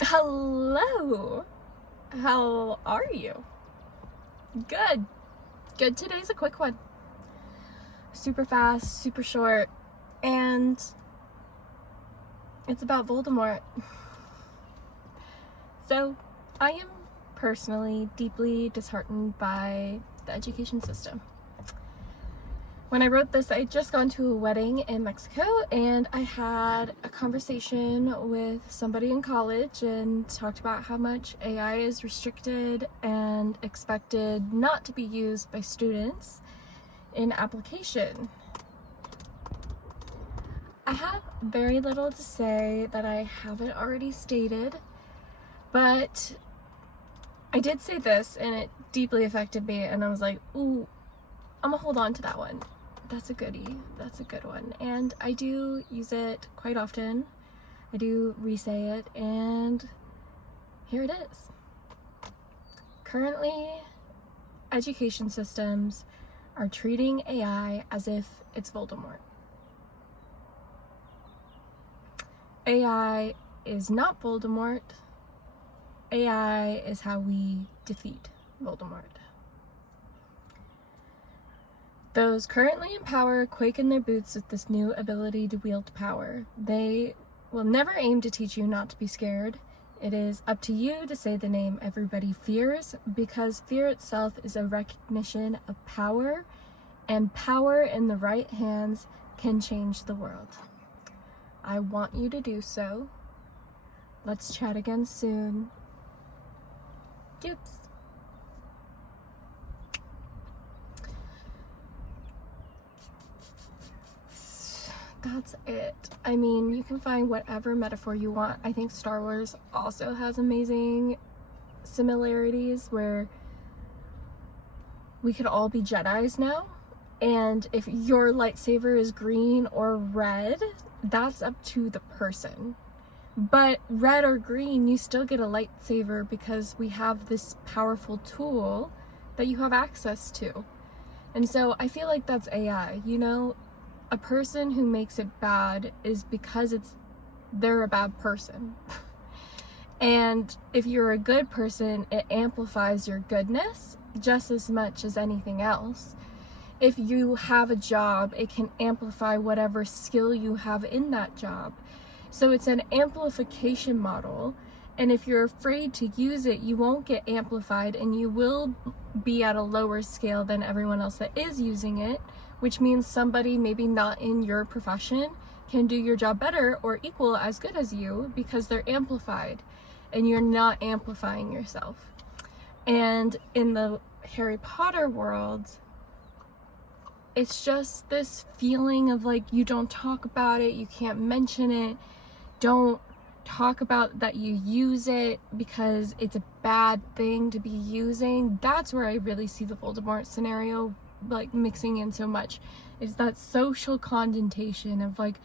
Hello! How are you? Good. Good. Today's a quick one. Super fast, super short, and it's about Voldemort. So, I am personally deeply disheartened by the education system. When I wrote this, I had just gone to a wedding in Mexico, and I had a conversation with somebody in college and talked about how much AI is restricted and expected not to be used by students in application. I have very little to say that I haven't already stated, but I did say this and it deeply affected me, and I was like, ooh, I'm gonna hold on to that one. That's a goodie. That's a good one. And I do use it quite often. I do re-say it, and here it is. Currently, education systems are treating AI as if it's Voldemort. AI is not Voldemort. AI is how we defeat Voldemort. Those currently in power quake in their boots with this new ability to wield power. They will never aim to teach you not to be scared. It is up to you to say the name everybody fears, because fear itself is a recognition of power, and power in the right hands can change the world. I want you to do so. Let's chat again soon. Gibbs. That's it. I mean, you can find whatever metaphor you want. I think Star Wars also has amazing similarities where we could all be Jedis now. And if your lightsaber is green or red, that's up to the person. But red or green, you still get a lightsaber because we have this powerful tool that you have access to. And so I feel like that's AI, you know? A person who makes it bad is because they're a bad person. And if you're a good person, it amplifies your goodness just as much as anything else. If you have a job, it can amplify whatever skill you have in that job. So it's an amplification model. And if you're afraid to use it, you won't get amplified, and you will be at a lower scale than everyone else that is using it, which means somebody maybe not in your profession can do your job better or equal as good as you because they're amplified and you're not amplifying yourself. And in the Harry Potter world, it's just this feeling of like, you don't talk about it, you can't mention it, don't talk about that you use it because it's a bad thing to be using. That's where I really see the Voldemort scenario like mixing in so much, is that social connotation of like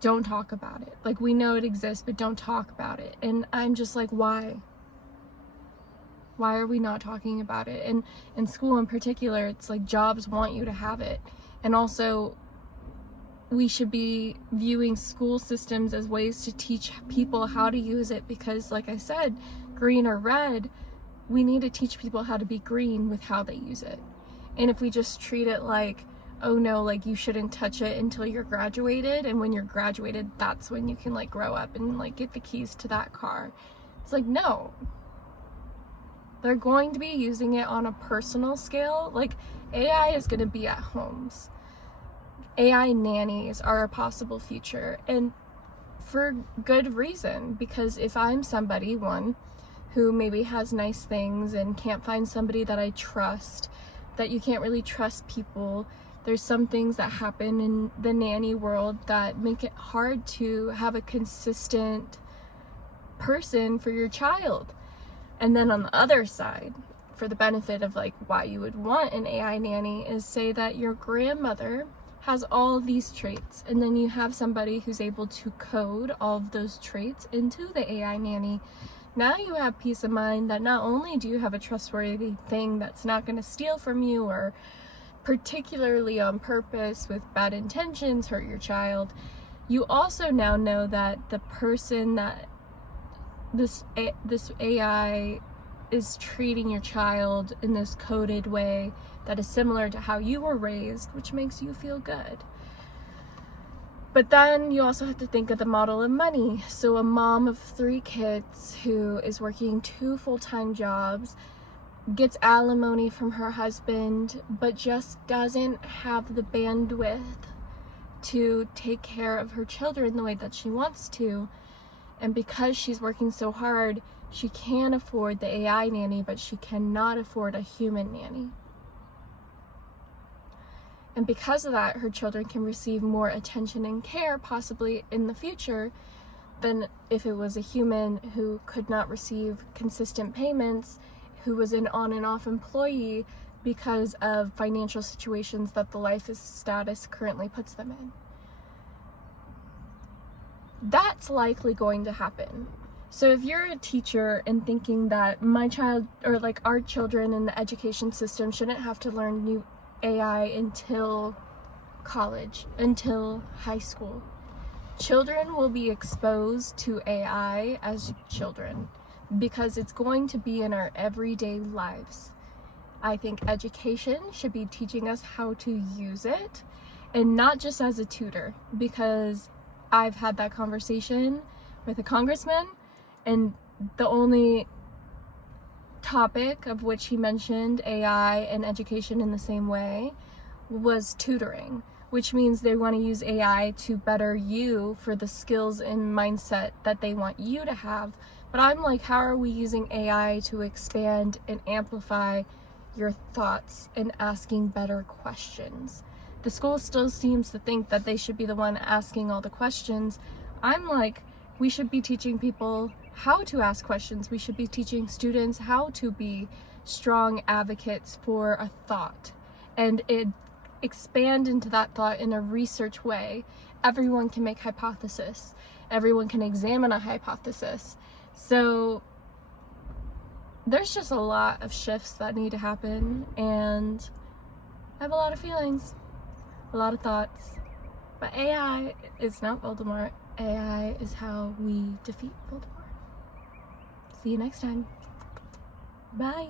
don't talk about it. Like, we know it exists, but don't talk about it. And I'm just like, why are we not talking about it? And in school in particular, it's like jobs want you to have it. And also, we should be viewing school systems as ways to teach people how to use it, because like I said, green or red, we need to teach people how to be green with how they use it. And if we just treat it like, oh no, like you shouldn't touch it until you're graduated, and when you're graduated, that's when you can like grow up and like get the keys to that car. It's like, no. They're going to be using it on a personal scale. Like, AI is going to be at homes. AI nannies are a possible future, and for good reason, because if I'm somebody, one, who maybe has nice things and can't find somebody that I trust, that you can't really trust people, there's some things that happen in the nanny world that make it hard to have a consistent person for your child. And then on the other side, for the benefit of like why you would want an AI nanny, is say that your grandmother has all of these traits, and then you have somebody who's able to code all of those traits into the AI nanny. Now you have peace of mind that not only do you have a trustworthy thing that's not going to steal from you or particularly on purpose with bad intentions hurt your child, you also now know that the person that this AI is treating your child in this coded way that is similar to how you were raised, which makes you feel good. But then you also have to think of the model of money. So a mom of 3 kids who is working 2 full-time jobs, gets alimony from her husband, but just doesn't have the bandwidth to take care of her children the way that she wants to. And because she's working so hard, she can afford the AI nanny, but she cannot afford a human nanny. And because of that, her children can receive more attention and care possibly in the future than if it was a human who could not receive consistent payments, who was an on and off employee because of financial situations that the life status currently puts them in. That's likely going to happen. So if you're a teacher and thinking that my child, or like our children in the education system, shouldn't have to learn new AI until college, until high school, children will be exposed to AI as children because it's going to be in our everyday lives. I think education should be teaching us how to use it, and not just as a tutor, because I've had that conversation with a congressman, and the only topic of which he mentioned AI and education in the same way was tutoring, which means they want to use AI to better you for the skills and mindset that they want you to have. But I'm like, how are we using AI to expand and amplify your thoughts and asking better questions? The school still seems to think that they should be the one asking all the questions. I'm like, we should be teaching people how to ask questions. We should be teaching students how to be strong advocates for a thought and expand into that thought in a research way. Everyone can make hypothesis. Everyone can examine a hypothesis. So there's just a lot of shifts that need to happen, and I have a lot of feelings, a lot of thoughts. But AI is not Voldemort. AI is how we defeat Voldemort. See you next time. Bye.